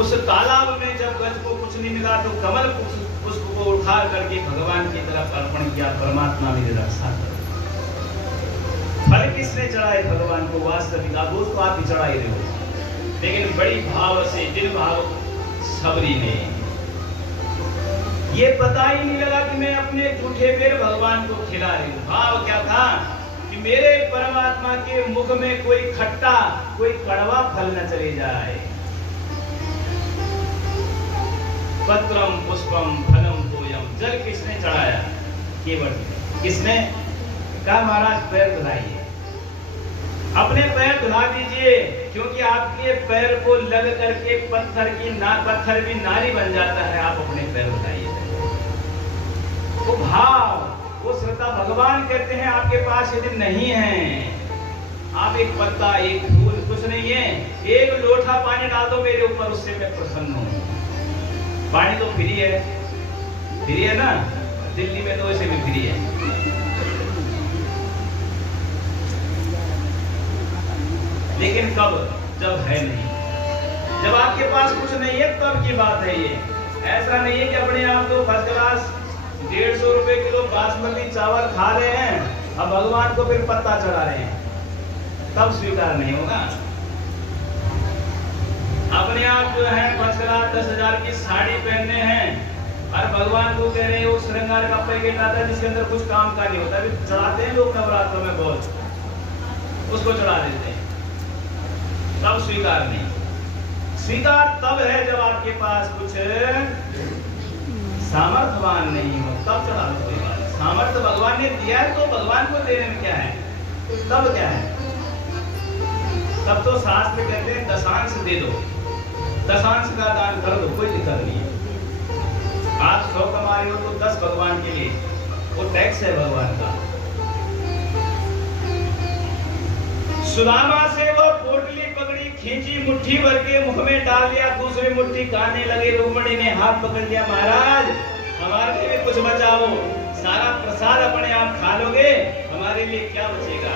उस तालाब में जब गज को कुछ नहीं मिला तो कमल पुष्प को उठा करके भगवान की तरफ अर्पण किया, परमात्मा मेरी रक्षा करो। फल किसने चढ़ाए भगवान को? वास्तविक आभूत को आप ही चढ़ा ही रहे हो, लेकिन बड़ी भाव से दिल भाव सबरी ने ये पता ही नहीं लगा कि मैं अपने झूठे बेर भगवान को खिला रही हूं। भाव क्या था कि मेरे परमात्मा के मुख में कोई खट्टा कोई कड़वा फल न चले जाए। पत्रम पुष्पम फलम तोयम, जल किसने चढ़ाया? केवल किसने कहा महाराज पैर धुलाइए, अपने पैर धुला दीजिए, क्योंकि आपके पैर को लग करके पत्थर भी नारी बन जाता है। आप अपने पैर धुलाइए। वो भाव, वो श्रद्धा भगवान कहते हैं आपके पास यदि नहीं है, आप एक पत्ता एक फूल कुछ नहीं है, एक लोटा पानी डाल दो मेरे ऊपर, उससे मैं प्रसन्न हूं। पानी तो फ्री है ना, दिल्ली में तो वैसे भी फ्री है। लेकिन कब? जब है नहीं, जब आपके पास कुछ नहीं है तब की बात है ये। ऐसा नहीं है कि अपने आप तो फर्स्ट क्लास 150 रुपए किलो बासमती चावल खा रहे हैं, अब भगवान को फिर पत्ता चढ़ा रहे हैं, तब स्वीकार नहीं होगा। अपने आप जो है फर्स्ट क्लास 10,000 की साड़ी पहनने हैं और भगवान को कह रहे हैं वो श्रृंगार का पैकेट आता है जिसके अंदर कुछ काम का नहीं होता, अभी चढ़ाते हैं लोग नवरात्रों में बहुत, उसको चढ़ा देते हैं, तब स्वीकार नहीं। स्वीकार तब है जब आपके पास कुछ सामर्थ्यवान नहीं हो, तब चढ़ा दो कोई बात। सामर्थ्य भगवान ने दिया है तो भगवान को देने में क्या है, तब क्या है? तब तो शास्त्र कहते हैं दशांश दे दो, दशांश का दान कर दो, कोई दिक्कत नहीं है। आप 100 कमा रहे हो तो 10 भगवान के लिए, वो टैक्स है भगवान का। सुदामा से वो पोटली पकड़ी, खींची, मुट्ठी भर के मुख में डाल दिया, दूसरी मुट्ठी खाने लगे। रुक्मिणी ने हाथ पकड़ लिया, महाराज हमारे लिए भी कुछ बचाओ, सारा प्रसाद अपने आप खा लोगे, हमारे लिए क्या बचेगा?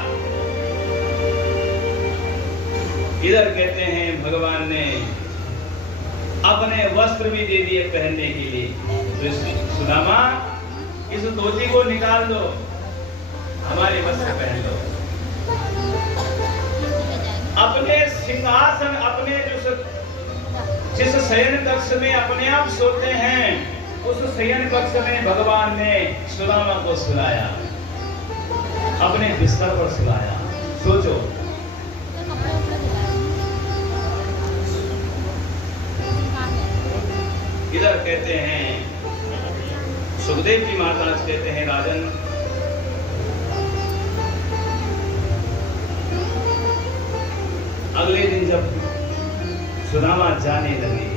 इधर कहते हैं भगवान ने अपने वस्त्र भी दे दिए पहनने के लिए। तो सुदामा इस धोती को निकाल दो, हमारे वस्त्र पहन लो। अपने सिंहासन, अपने जिस शयन कक्ष में अपने आप सोते हैं, उस शयन कक्ष में भगवान ने सुदामा को सुलाया, अपने बिस्तर पर सुलाया। सोचो, इधर कहते हैं सुखदेव जी महाराज कहते हैं, राजन अगले दिन जब सुदामा जाने लगे,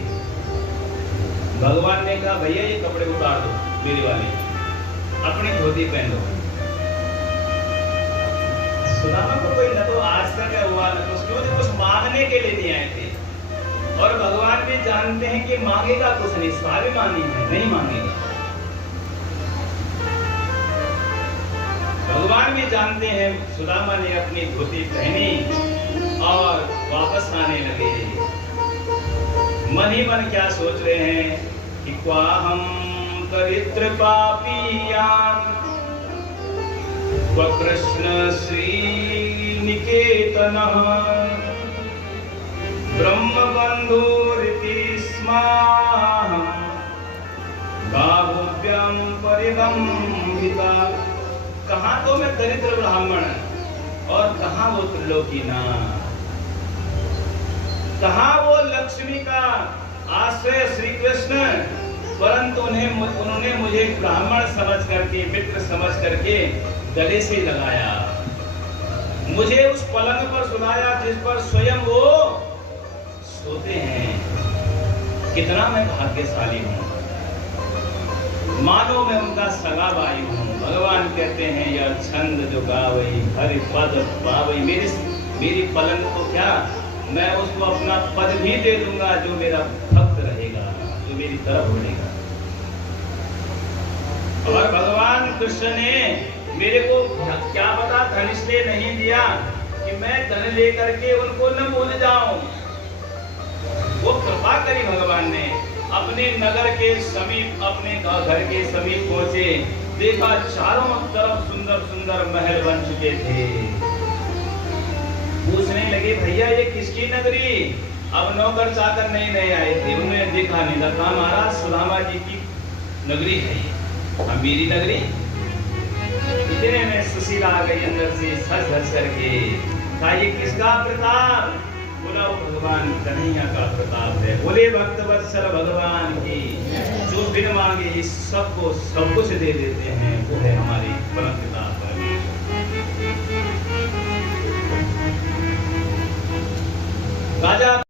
भगवान ने कहा भैया ये कपड़े उतार दो मेरे वाले, अपनी धोती पहन लो। सुदामा को कोई न तो आज तक हुआ न तो क्यों, कुछ मांगने के लिए नहीं आए थे, और भगवान भी जानते हैं कि मांगेगा कुछ नहीं, स्वाभिमानी है, नहीं मांगेगा। भगवान भी जानते हैं। सुदामा ने अपनी धोती पहनी और वापस आने लगे। मन ही मन क्या सोच रहे हैं कि क्वाहम दरिद्र पापियान कृष्ण श्री निकेतनः ब्रह्म बंधुरिति स्माहं बाहुभ्यां परिगम्भिता। कहाँ तो मैं दरिद्र ब्राह्मण और कहाँ वो त्रिलोकीनाथ, कहाँ वो लक्ष्मी का आश्रय श्री कृष्ण, परंतु उन्होंने मुझे ब्राह्मण समझ करके, मित्र समझ करके गले से लगाया, मुझे उस पलंग पर सुलाया जिस पर स्वयं वो सोते हैं। कितना मैं भाग्यशाली हूँ, मानो मैं उनका सगा भाई हूँ। भगवान कहते हैं यह छंद जो गावई हरि पद पावई, मेरी पलंग को क्या, मैं उसको अपना पद भी दे दूंगा जो मेरा भक्त रहेगा, जो मेरी तरफ बढ़ेगा। और भगवान कृष्ण ने मेरे को क्या पता धन इसलिए नहीं दिया कि मैं धन लेकर के उनको न भूल जाऊं, वो कृपा करी भगवान ने, अपने नगर के समीप, अपने घर के समीप पहुंचे, देखा चारों तरफ सुंदर सुंदर महल बन चुके थे। पूछने लगे भैया ये किसकी नगरी? अब नौकर चाकर नए नए आए थे, उन्हें देखा नहीं था। कहा महाराज सुदामा जी की नगरी है ये। हम मेरी नगरी? इतने में सुशीला आ गई अंदर से सज धज करके। कहा ये किसका प्रताप? बोला वो भगवान कन्हैया का प्रताप है। बोले भक्त वत्सल भगवान की, जो बिन मांगे इस सबको सब कुछ दे देते हैं, वो है हमारे परम पिता परमेश्वर। राजा